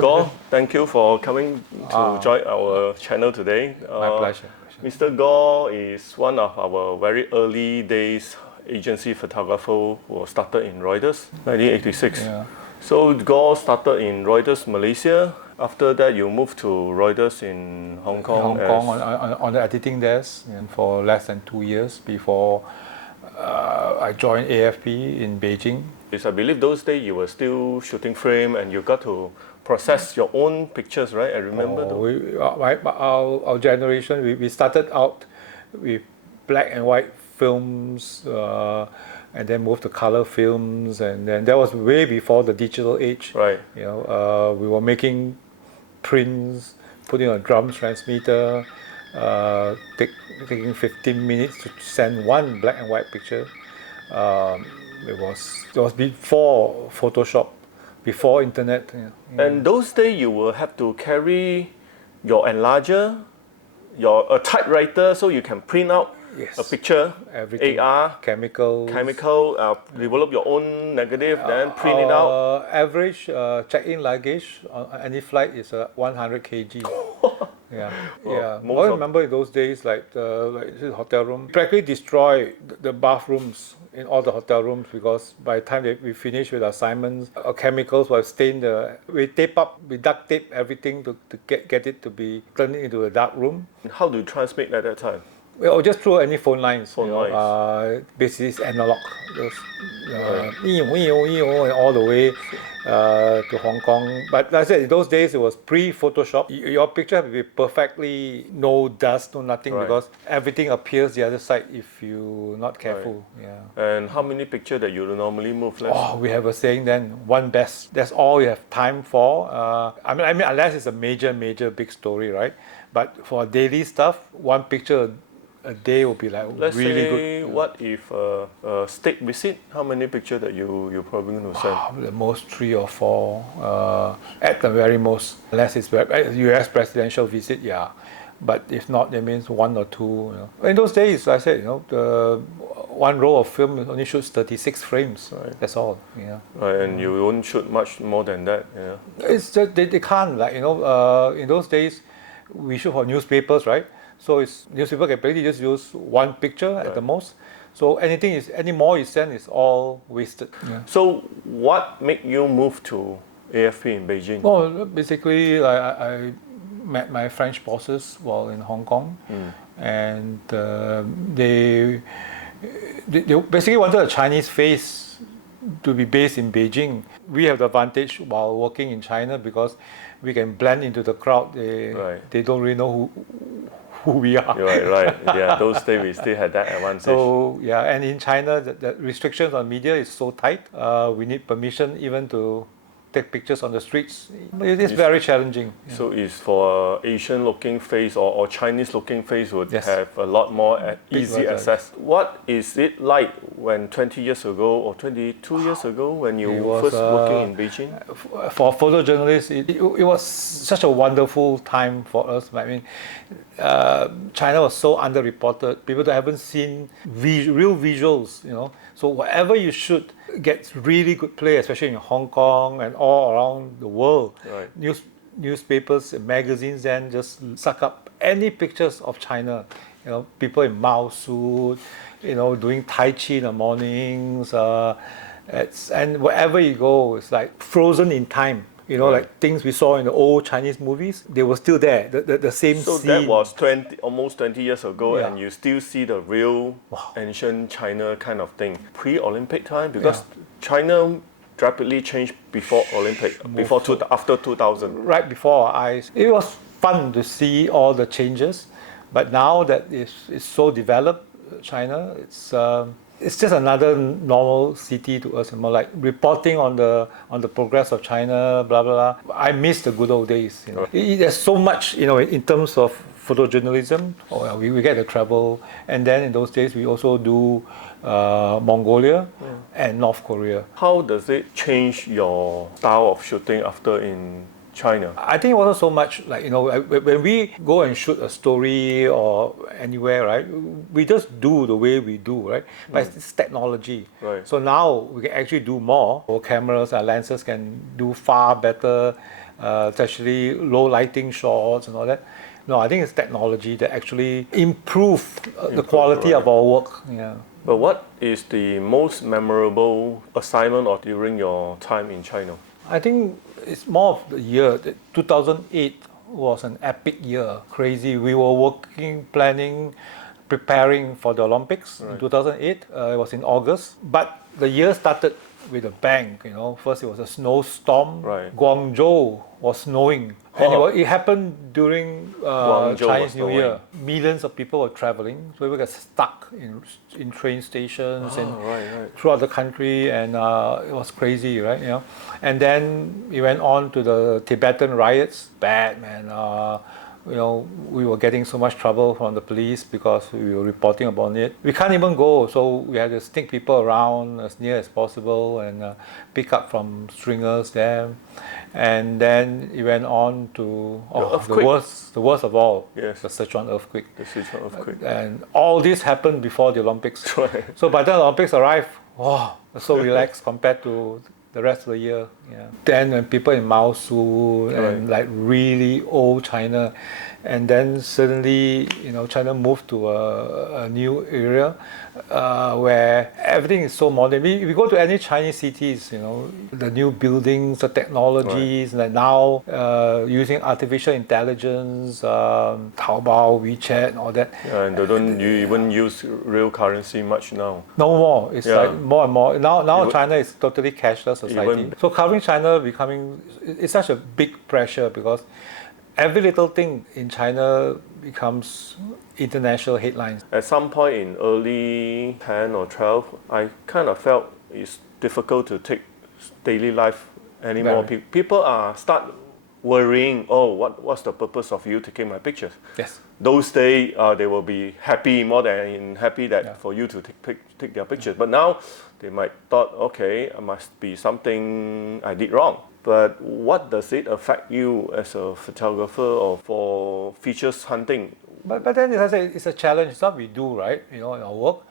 Goh, thank you for coming to join our channel today. My pleasure. Mr. Goh is one of our very early days agency photographer who started in Reuters, 1986. Yeah. So Goh started in Reuters Malaysia. After that, you moved to Reuters in Hong Kong. On the editing desk and for less than 2 years before I joined AFP in Beijing. I believe those days you were still shooting frame and you got to process your own pictures, right? I remember. Our generation, we started out with black and white films and then moved to color films, and then that was way before the digital age. Right. You know, we were making prints, putting on a drum transmitter, taking 15 minutes to send one black and white picture. It was before Photoshop, before internet. And those days you will have to carry your enlarger, a typewriter, so you can print out a picture, everything, AR, chemical, develop your own negative, then print it out. Average check-in luggage on any flight is 100 kg. Yeah. I remember in those days, like this hotel room, practically destroy the bathrooms in all the hotel rooms, because by the time we finish with assignments, our chemicals were stained. We duct tape everything to get it to be turned into a dark room. How do you transmit at that time? Well, just through any phone lines. Basically, it's analog. All the way to Hong Kong. But like I said, in those days, it was pre-Photoshop. Your picture will be perfectly no dust, no nothing, because everything appears the other side if you're not careful. Right. Yeah. And how many pictures that you normally move? We have a saying then, one best. That's all you have time for. I mean, unless it's a major big story, right? But for daily stuff, one picture a day will be like Let's really say, good. What if a state visit? How many pictures that you're probably going to send? The most 3 or 4, at the very most. Unless it's U.S. presidential visit, yeah. But if not, that means 1 or 2. You know. In those days, I said, the one roll of film only shoots 36 frames. Right. That's all. Yeah. And you won't shoot much more than that. Yeah. It's just they can't. In those days, we shoot for newspapers, right? So newspaper can basically just use one picture at the most. So any more you send is all wasted. Yeah. So what made you move to AFP in Beijing? Well, basically, I met my French bosses while in Hong Kong, and they basically wanted a Chinese face to be based in Beijing. We have the advantage while working in China because we can blend into the crowd. They don't really know who we are. Right. Yeah, those days we still had that advantage. So and in China, the restrictions on media is so tight. We need permission even to take pictures on the streets. It is very challenging. So it's for Asian-looking face or Chinese-looking face would have a lot more easy access. What is it like when 20 years ago or 22 years ago when you were first working in Beijing? For photojournalists, it was such a wonderful time for us. I mean, China was so underreported. People that haven't seen real visuals, So whatever you shoot gets really good play, especially in Hong Kong and all around the world. Right. Newspapers, magazines then just suck up any pictures of China. People in Mao suit, doing Tai Chi in the mornings. And wherever you go, it's like frozen in time. Like things we saw in the old Chinese movies, they were still there, the same scene. So that was almost 20 years ago, and you still see the real ancient China kind of thing. Pre-Olympic time, because China rapidly changed before Olympic, after 2000. Right before our eyes. It was fun to see all the changes, but now that it's so developed, China, it's just another normal city to us, more like reporting on the progress of China, blah blah blah. I miss the good old days. There's so much, in terms of photojournalism. We get to travel, and then in those days we also do Mongolia and North Korea. How does it change your style of shooting after in China? I think it wasn't so much like, when we go and shoot a story or anywhere, right, we just do the way we do, right? But it's technology. Right. So now we can actually do more. Our cameras, our lenses can do far better especially low lighting shots and all that. No, I think it's technology that actually improve the quality of our work. Yeah. But what is the most memorable assignment or during your time in China? I think it's more of the year. 2008 was an epic year, crazy. We were working, planning, preparing for the Olympics in 2008. It was in August. But the year started with a bang. First it was a snowstorm. Right. Guangzhou was snowing. And it happened during Chinese New Year. Millions of people were traveling, so we got stuck in train stations and throughout the country, and it was crazy, right? And then we went on to the Tibetan riots. Bad, man. We were getting so much trouble from the police because we were reporting about it. We can't even go, so we had to sneak people around as near as possible and pick up from stringers there. And then it went on to the worst of all, the Sichuan earthquake. The Sichuan earthquake. And all this happened before the Olympics. Right. So by the time the Olympics arrived, wow, so relaxed compared to the rest of the year. Yeah. Then when people in Maosu and like really old China, and then suddenly China moved to a new area where everything is so modern. We go to any Chinese cities, the new buildings, the technologies, like now using artificial intelligence, Taobao, WeChat, and all that. Yeah, and they don't even use real currency much now. No more. It's like more and more. Now China is totally cashless society. So covering China it's such a big pressure because every little thing in China becomes international headlines. At some point in early 10 or 12, I kind of felt it's difficult to take daily life anymore. People start worrying, what's the purpose of you taking my pictures? Yes. Those days, they will be happy, more than happy that for you to take their pictures. But now, they might thought, okay, it must be something I did wrong. But what does it affect you as a photographer or for features hunting? But then, as I say, it's a challenge. It's what we do, right? In our work.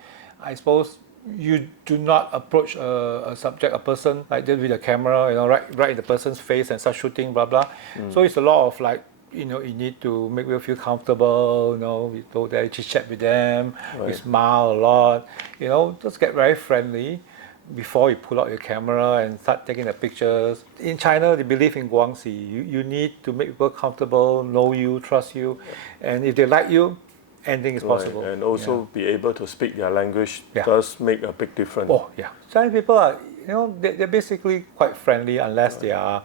I suppose you do not approach a subject, a person, like this with a camera, right in the person's face and start shooting, blah, blah. So it's a lot of like, you need to make them feel comfortable, we go there, chit-chat with them, we smile a lot, just get very friendly before you pull out your camera and start taking the pictures. In China, they believe in guangxi. You need to make people comfortable, know you, trust you, and if they like you, anything is possible. And also be able to speak their language does make a big difference. Oh yeah, Chinese people are, they're basically quite friendly unless they are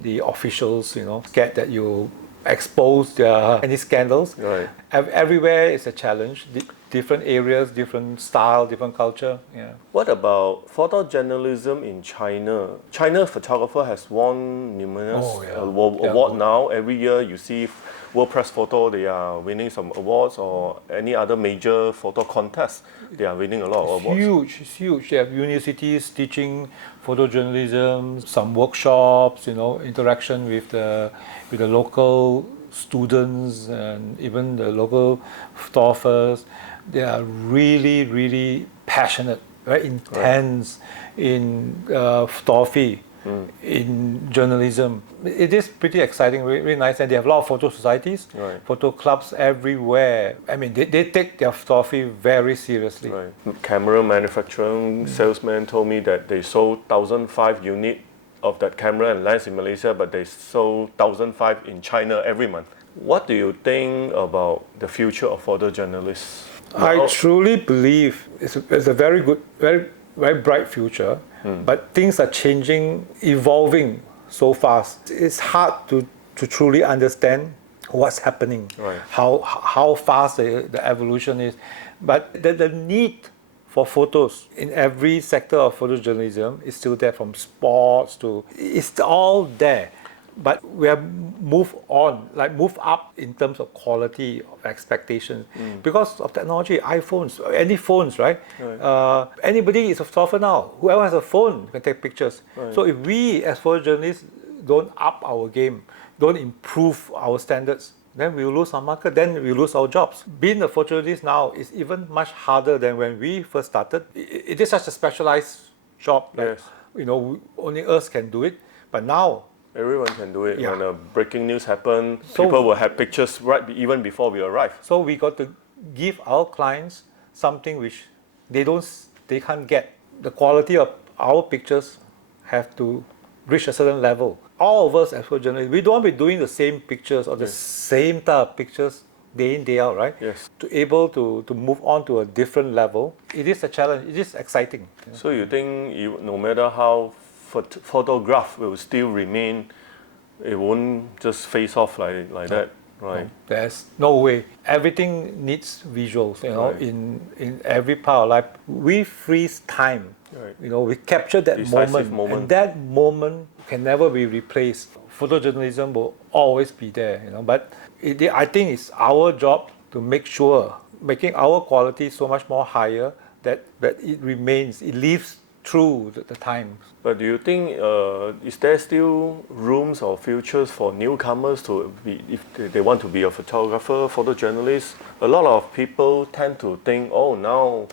the officials, scared that you expose any scandals. Right. Everywhere is a challenge. Different areas, different style, different culture. Yeah. What about photojournalism in China? China photographer has won numerous awards now. Every year you see World Press Photo, they are winning some awards, or any other major photo contest, they are winning a lot of awards. It's huge. They have universities teaching photojournalism, some workshops, interaction with the local students and even the local photographers. They are really, really passionate, very intense in photography, in journalism. It is pretty exciting, really nice, and they have a lot of photo societies, photo clubs everywhere. I mean, they take their photography very seriously. Right. Camera manufacturing salesman told me that they sold 1,005 units of that camera and lens in Malaysia, but they sold 1,005 in China every month. What do you think about the future of photojournalists? I truly believe it's a very good, very, very bright future, but things are changing, evolving so fast. It's hard to truly understand what's happening, how fast the evolution is. But the need for photos in every sector of photojournalism is still there, from sports to, it's all there. But we have moved up in terms of quality of expectations because of technology, iPhones, any phones, right? Anybody is a photographer now. Whoever has a phone can take pictures. So if we as photojournalists don't up our game, don't improve our standards, then we will lose our market, then we lose our jobs. Being a photojournalist now is even much harder than when we first started. It is such a specialized job. Only us can do it. But now, Everyone can do it. Yeah. When a breaking news happens, So- people will have pictures even before we arrive. So we got to give our clients something which they can't get. The quality of our pictures have to reach a certain level. All of us as photojournalists, we don't want to be doing the same pictures or the same type of pictures day in, day out, right? Yes. To able to move on to a different level, it is a challenge. It is exciting. So you think no matter how photograph will still remain, it won't just face off like that, right? There's no way. Everything needs visuals, Right. in every part of life. We freeze time. Right. We capture that Decisive moment, moment. and that moment can never be replaced. Photojournalism will always be there, but I think it's our job to make sure, making our quality so much more higher that it remains, it lives through the times. But do you think is there still rooms or futures for newcomers to be, if they want to be a photographer, photojournalist? A lot of people tend to think, oh, now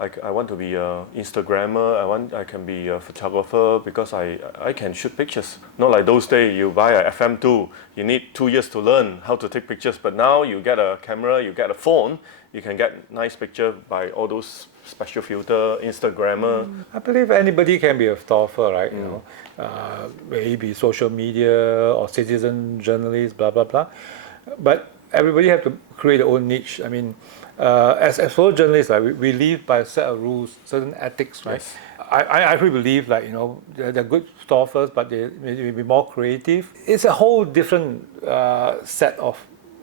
I want to be an Instagrammer. I can be a photographer because I can shoot pictures. Not like those days you buy a FM2, you need 2 years to learn how to take pictures. But now you get a camera, you get a phone, you can get nice picture by all those special filter, Instagrammer. I believe anybody can be a photographer, right? Maybe social media or citizen journalist, blah blah blah. But everybody have to create their own niche. I mean, as photojournalists, we live by a set of rules, certain ethics, right? Yes. I really believe they're good photographers, but they may be more creative. It's a whole different set of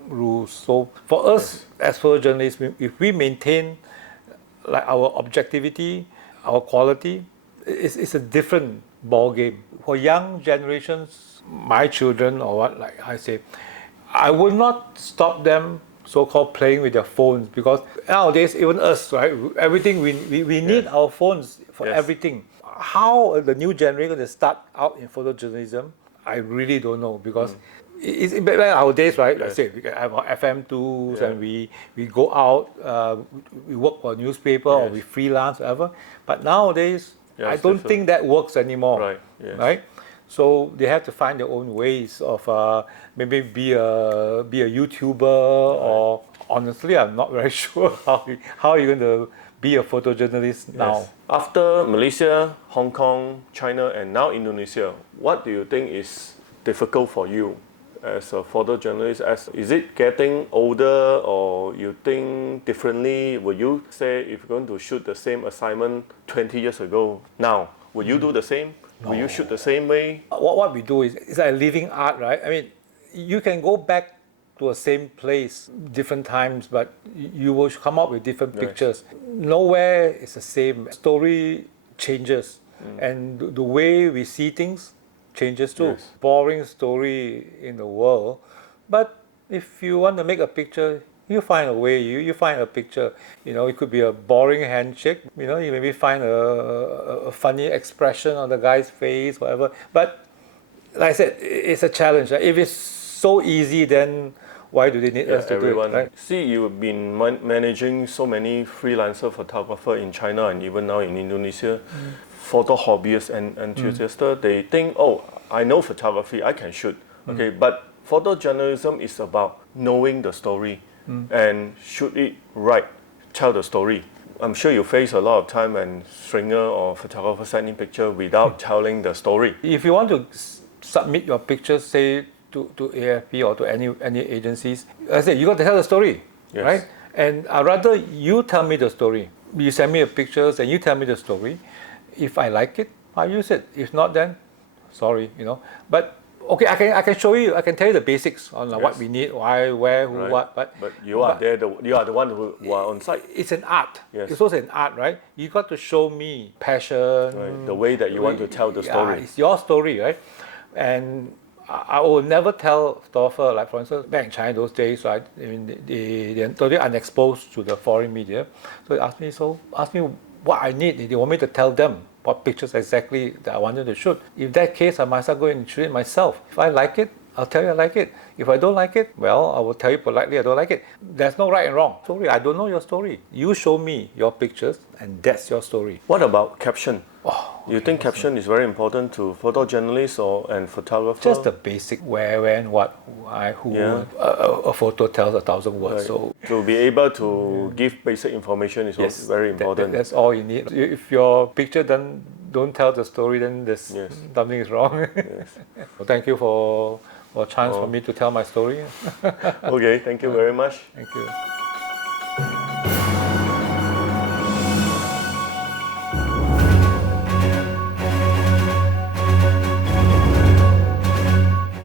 rules. So for us as photojournalists, if we maintain our objectivity, our quality, it's a different ball game. For young generations, my children or what, like I say, I will not stop them so-called playing with their phones, because nowadays even us, right? Everything we need our phones for everything. How the new generation will start out in photojournalism, I really don't know, because it's back in our days, right? Like I said, we have our FM2s and we go out, we work for a newspaper or we freelance, whatever. But nowadays, I don't think that works anymore. Right. Yes. Right? So they have to find their own ways of maybe be a YouTuber, or honestly, I'm not very sure how you're going to be a photojournalist now. Yes. After Malaysia, Hong Kong, China, and now Indonesia, what do you think is difficult for you as a photojournalist? Is it getting older, or you think differently? Will you say, if you're going to shoot the same assignment 20 years ago, now, will you do the same? No. Will you shoot the same way? What we do is it's like living art, right? I mean, you can go back to a same place different times, but you will come up with different pictures. Nowhere is the same. Story changes, and the way we see things changes too. Yes. Boring story in the world, but if you want to make a picture, you find a way. You find a picture. It could be a boring handshake. You maybe find a funny expression on the guy's face, whatever. But like I said, it's a challenge. If it's so easy, then why do they need us to do it? Right? See, you've been managing so many freelancer photographers in China and even now in Indonesia. Photo hobbyists and enthusiasts, they think, oh, I know photography, I can shoot. Okay, but photojournalism is about knowing the story and shoot it right, tell the story. I'm sure you face a lot of time when stringer or photographer sending picture without telling the story. If you want to submit your pictures, say to AFP or to any agencies, I say you got to tell the story, right? And I'd rather you tell me the story. You send me the pictures and you tell me the story. If I like it, I use it. If not, then sorry, But okay, I can show you. I can tell you the basics on what we need, why, where, who, what. But you are you are the one who are on site. It's an art. Yes. It's also an art, right? You got to show me passion. Right. The way that you want to tell the story. It's your story, right? And I will never tell photographer, like for instance, back in China those days, right? I mean, they're totally unexposed to the foreign media. So they ask me what I need. They want me to tell them what pictures exactly that I wanted to shoot. In that case, I might as well go and shoot it myself. If I like it, I'll tell you I like it. If I don't like it, well, I will tell you politely I don't like it. There's no right and wrong. Sorry, I don't know your story. You show me your pictures and that's your story. What about caption? You think caption is very important to photojournalists and photographers? Just the basic where, when, what, why, who. Yeah. A photo tells 1,000 words. Right. So to be able to give basic information is yes, also very important. that's all you need. If your picture don't tell the story, then something is wrong. Yes. Well, thank you for a chance for me to tell my story. Okay, thank you very much. Thank you.